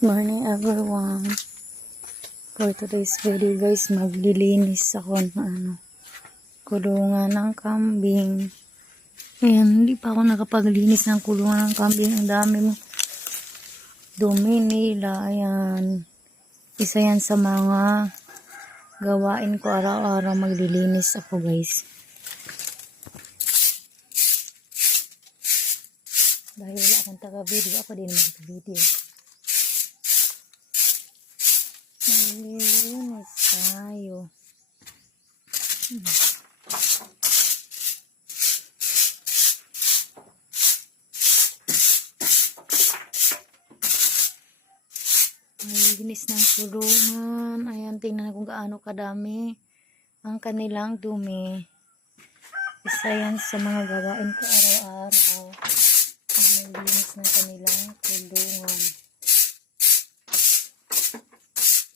Good morning everyone. For today's video guys, maglilinis ako ng kulungan ng kambing. Ayan, hindi pa ako nakapaglinis ng kulungan ng kambing. Ang daming dumi nila. Ayan. Isa yan sa mga gawain ko araw-araw, maglilinis ako guys. Dahil wala akong taga-video, ako din mag-video. Maglilinis tayo. Maglilinis ng kulungan. Ayan, tingnan kung gaano kadami ang kanilang dumi. Isa yan sa mga gawain ko araw-araw. Maglilinis ng kanilang kulungan.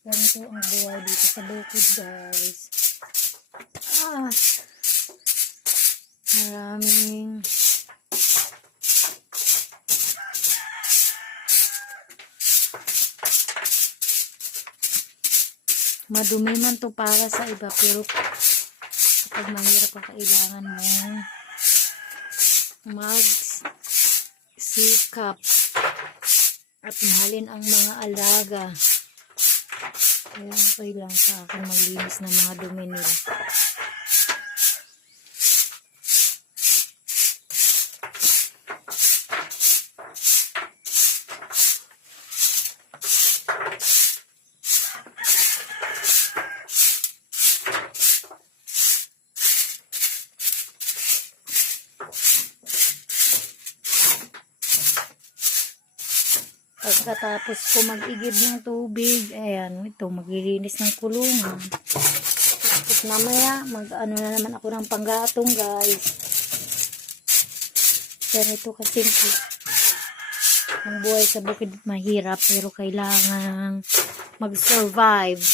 Ganito ang buhay dito sa bukid guys. Maraming madumi man to para sa iba, pero kapag mahirap ang kailangan mo magsikap at mahalin ang mga alaga. Kaya okay lang sa akin maglinis ng mga dumi nila. Pagkatapos ko mag-igib ng tubig, ayan, ito, maglilinis ng kulungan. Tapos mamaya, mag-ano na naman ako ng panggatong, guys. Ganito kasimple. Ang buhay sa bukid mahirap, pero kailangan mag-survive.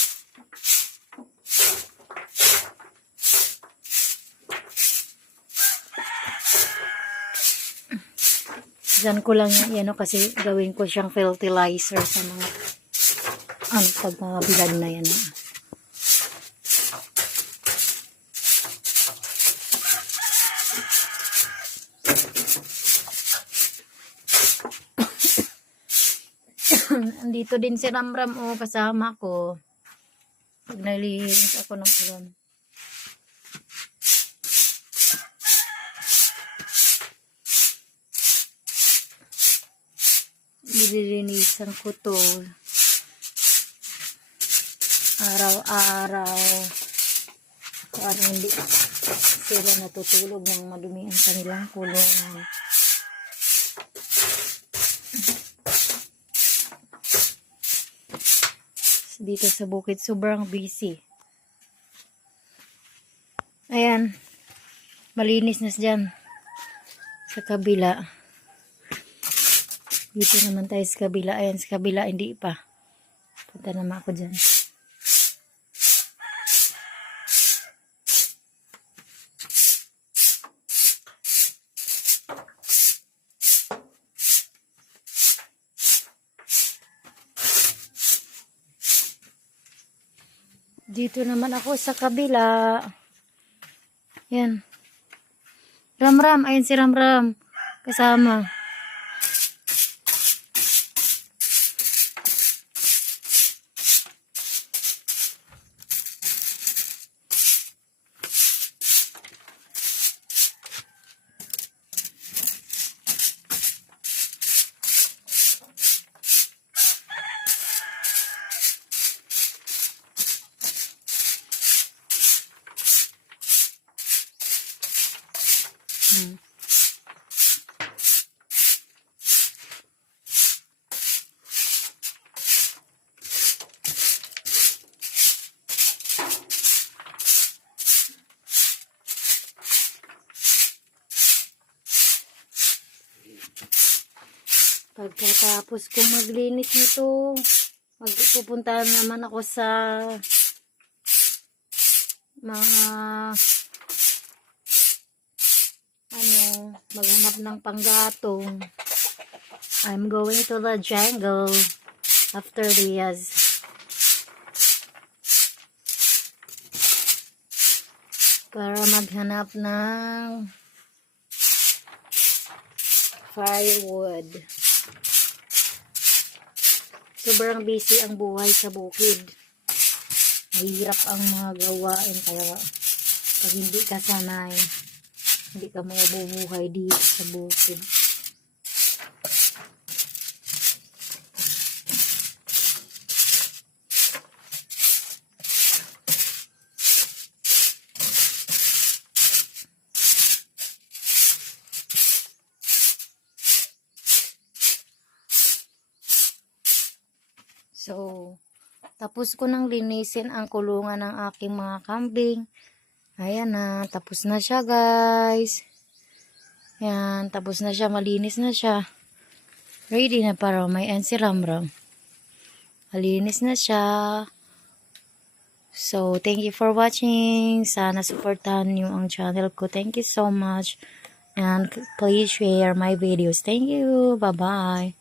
Diyan ko lang yan, kasi gawin ko siyang fertilizer sa mga pag mga bilad na yan. Andito din si Ramram kasama ko. Pag nalilinis ako ng kulon. Nililinisan ko to araw-araw para hindi sila natutulog ng madumi ang kanilang kulungan. Dito sa bukid sobrang busy. Ayan, malinis na dyan sa kabila. Dito naman tayo sa kabila. Ayan, sa kabila, hindi pa. Punta naman ako dyan. Dito naman ako sa kabila. Ayan. Ramram. Ayan si Ramram. Kasama. Pagkatapos ko maglinis nito, magpupunta naman ako sa mga maghanap ng panggatong. I'm going to the jungle. after Diaz. Para maghanap ng firewood. Sobrang busy ang buhay sa bukid. Mahirap ang mga gawain, kaya pag hindi ka sanay, hindi ka mabubuhay dito sa bukid. So, tapos ko nang linisin ang kulungan ng aking mga kambing. Ayan na, tapos na siya guys. Ayan, tapos na siya, malinis na siya. Ready na para may si Ramram. Malinis na siya. So, thank you for watching. Sana supportahan niyo ang channel ko. Thank you so much. And please share my videos. Thank you. Bye-bye.